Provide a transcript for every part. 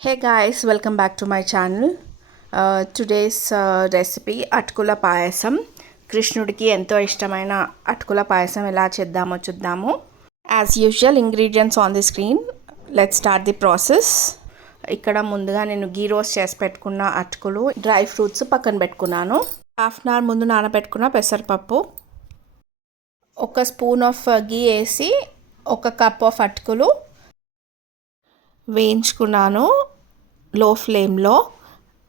Hey guys, welcome back to my channel. Today's recipe అటుకుల పాయసం. కృష్ణుడికి ఎంతో ఇష్టమైన అటుకుల పాయసం ఎలా చేద్దామో చూద్దాము. As usual ingredients on the screen. Let's start the process. ఇక్కడ ముందుగా నేను గీ రోస్ట్ చేసి పెట్టుకున్న అటుకులు, డ్రై ఫ్రూట్స్ పక్కన పెట్టుకున్నాను. హాఫ్ అన్ అవర్ ముందు నానబెట్టుకున్న పెసరపప్పు, ఒక స్పూన్ ఆఫ్ గీ వేసి ఒక కప్ ఆఫ్ అటుకులు వేయించుకున్నాను లో ఫ్లేమ్లో.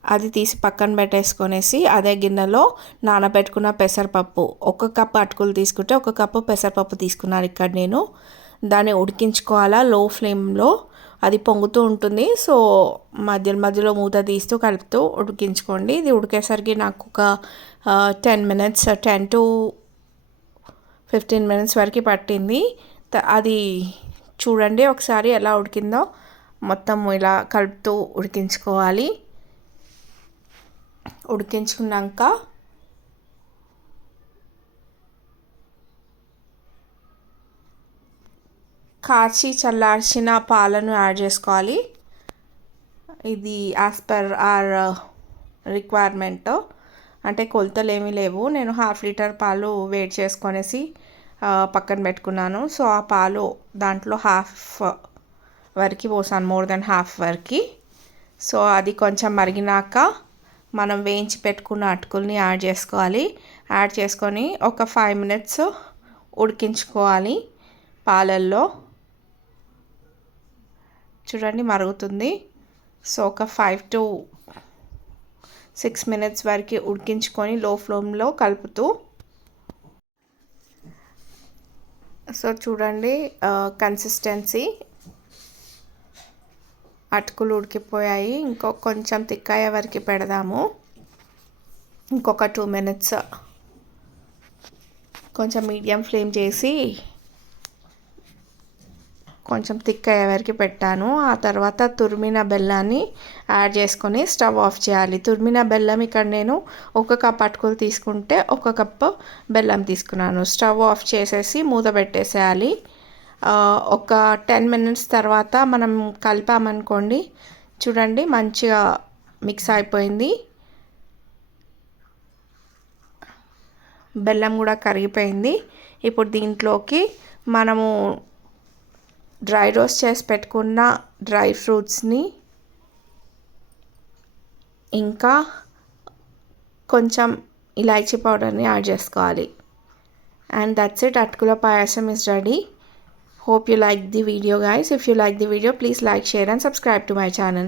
అది తీసి పక్కన పెట్టేసుకొనేసి అదే గిన్నెలో నానబెట్టుకున్న పెసరపప్పు, ఒక కప్ అటుకులు తీసుకుంటే ఒక కప్పు పెసరపప్పు తీసుకున్నాను ఇక్కడ నేను. దాన్ని ఉడికించుకోవాలా లో ఫ్లేమ్లో. అది పొంగుతూ ఉంటుంది, సో మధ్యలో మూత తీస్తూ కలుపుతూ ఉడికించుకోండి. ఇది ఉడికేసరికి నాకు ఒక 10 to 15 minutes వరకు పట్టింది. అది చూడండి ఒకసారి ఎలా ఉడికిందో. మొత్తం ఇలా కలుపుతూ ఉడికించుకోవాలి. ఉడికించుకున్నాక కాచి చల్లార్చిన పాలను యాడ్ చేసుకోవాలి. ఇది యాజ్ పర్ ఆర్ రిక్వైర్మెంట్, అంటే కొలతలు ఏమీ లేవు. నేను 1/2 లీటర్ పాలు వేడి చేసుకొనేసి పక్కన పెట్టుకున్నాను. సో ఆ పాలు దాంట్లో హాఫ్ వరకు పోసాను, మోర్ దెన్ హాఫ్ వరకు. సో అది కొంచెం మరిగినాక మనం వేయించి పెట్టుకున్న అటుకుల్ని యాడ్ చేసుకోవాలి. యాడ్ చేసుకొని ఒక 5 minutes ఉడికించుకోవాలి పాలల్లో. చూడండి మరుగుతుంది. సో ఒక 5 to 6 minutes వరకు ఉడికించుకొని లో ఫ్లేమ్లో కలుపుతూ. సో చూడండి కన్సిస్టెన్సీ, అటుకులు ఉడికిపోయాయి. కొంచెం తిక్కయ్యే వరకు పెడదాము. ఇంకొక 2 minutes కొంచెం మీడియం ఫ్లేమ్ చేసి కొంచెం తిక్కయ్యే వరకు పెట్టాను. ఆ తర్వాత తురిమిన బెల్లాన్ని యాడ్ చేసుకొని స్టవ్ ఆఫ్ చేయాలి. తురిమిన బెల్లం ఇక్కడ నేను ఒక కప్ అటుకులు తీసుకుంటే ఒక కప్పు బెల్లం తీసుకున్నాను. స్టవ్ ఆఫ్ చేసేసి మూత పెట్టేసేయాలి. ఒక 10 minutes తర్వాత మనం కలిపామనుకోండి, చూడండి మంచిగా మిక్స్ అయిపోయింది. బెల్లం కూడా కరిగిపోయింది. ఇప్పుడు దీంట్లోకి మనము డ్రై రోస్ట్ చేసి పెట్టుకున్న డ్రై ఫ్రూట్స్ని ఇంకా కొంచెం ఇలాచీ పౌడర్ని యాడ్ చేసుకోవాలి. And that's it, అటుకుల పాయసం is ready. Hope you like the video guys. If you like the video, please like, share and subscribe to my channel.